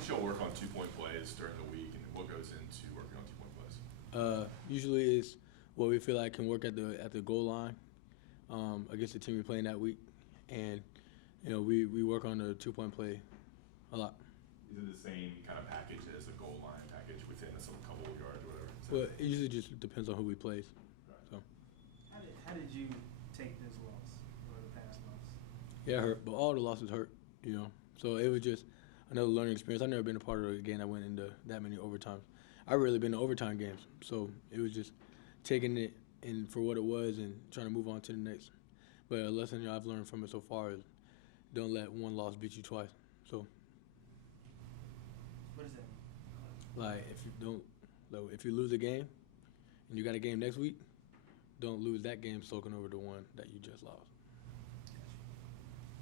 much y'all work on 2-point plays during the week, and what goes into working on 2-point plays? Usually it's what we feel like can work at the goal line against the team we're playing that week, and we work on the 2-point play a lot. Is it the same kind of package as a goal line package within some couple of yards or whatever? Well, it usually just depends on who we play. Right. So. How did you take this loss or the past loss? Yeah, it hurt, but all the losses hurt, So it was just another learning experience. I've never been a part of a game that went into that many overtimes. I've really been to overtime games, so it was just taking it in for what it was and trying to move on to the next. But a lesson I've learned from it so far is don't let one loss beat you twice. So. What does that mean? Like if you lose a game and you got a game next week, don't lose that game soaking over the one that you just lost.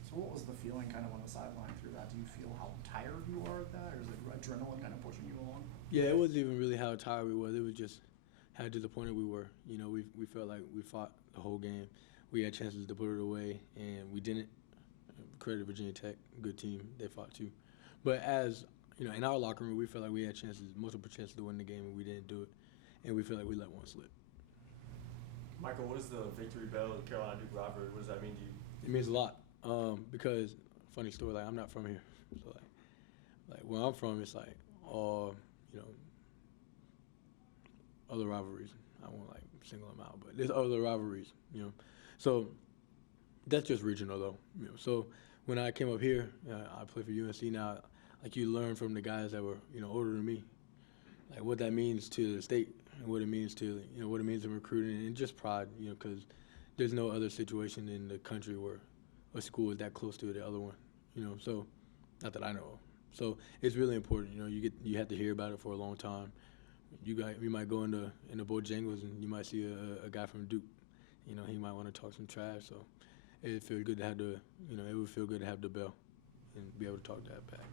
So what was the feeling kind of on the sideline through that? Do you feel how tired you are at that, or is it adrenaline kind of pushing you along? Yeah, it wasn't even really how tired we were. It was just how disappointed we were. We felt like we fought the whole game. We had chances to put it away, and we didn't. Credit Virginia Tech, good team. They fought too. But as in our locker room, we felt like we had multiple chances to win the game, and we didn't do it. And we feel like we let one slip. Michael, what is the victory bell at Carolina-Duke rivalry? What does that mean to you? It means a lot because, funny story, like I'm not from here. So like where I'm from, it's like all, other rivalries. I won't single them out, but there's other rivalries, So that's just regional though. So when I came up here, I play for UNC now. You learn from the guys that were, older than me, what that means to the state and what it means to, what it means in recruiting and just pride, because there's no other situation in the country where a school is that close to the other one, so not that I know of. So it's really important, you have to hear about it for a long time. You might go into Bojangles and you might see a guy from Duke, he might want to talk some trash. So it feels good to have it would feel good to have the bell and be able to talk that back.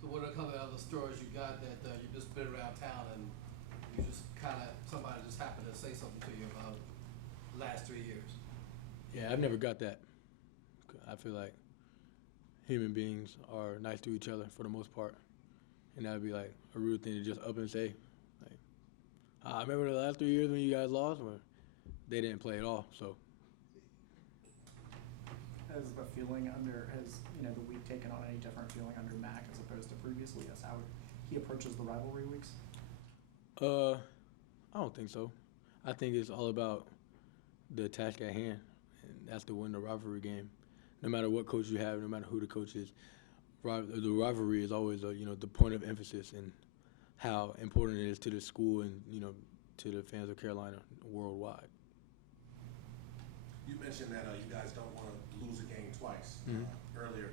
So what are a couple of other stories you got that you just been around town and you just somebody just happened to say something to you about the last 3 years? Yeah, I've never got that. I feel like human beings are nice to each other for the most part. And that would be a rude thing to just up and say. I remember the last 3 years when you guys lost, where they didn't play at all. So. Has the week taken on any different feeling under Mac as opposed to previously as how he approaches the rivalry weeks? I don't think so. I think it's all about the task at hand, and that's to win the rivalry game. No matter what coach you have, no matter who the coach is, the rivalry is always the point of emphasis and how important it is to the school and to the fans of Carolina worldwide. You mentioned that you guys don't want to lose a game twice earlier,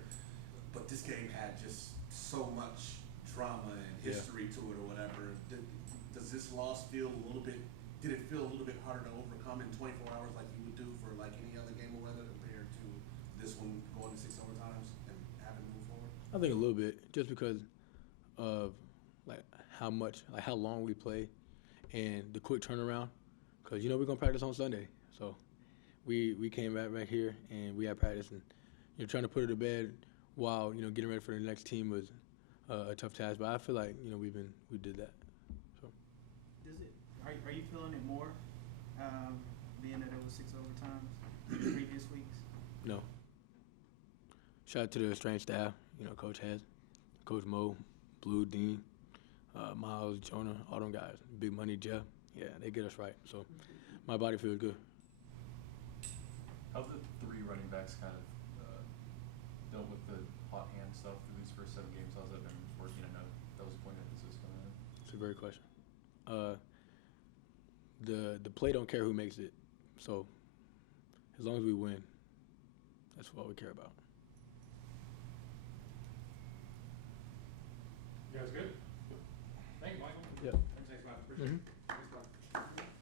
but this game had just so much drama and history to it or whatever. Does this loss feel did it feel a little bit harder to overcome in 24 hours like you would do for any other game of weather compared to this one going to 6 overtimes and having to move forward? I think a little bit, just because of how long we play and the quick turnaround, because we're gonna practice on Sunday, so. We came back here and we had practice, and trying to put it to bed while getting ready for the next team was a tough task. But I feel like we did that. So. Are you feeling it more being that it was 6 overtimes in previous weeks? No. Shout out to the strength staff. Coach Hez, Coach Mo, Blue, Dean, Miles, Jonah, all them guys. Big Money, Jeff. Yeah, they get us right. So my body feels good. How's the 3 running backs kind of dealt with the hot hand stuff through these first 7 games? How's that been working? I know that was a point of emphasis coming in. It's a great question. The play don't care who makes it, so as long as we win, that's what we care about. You guys good? Thank you, Michael. Yeah. Thanks, Matt. Appreciate it.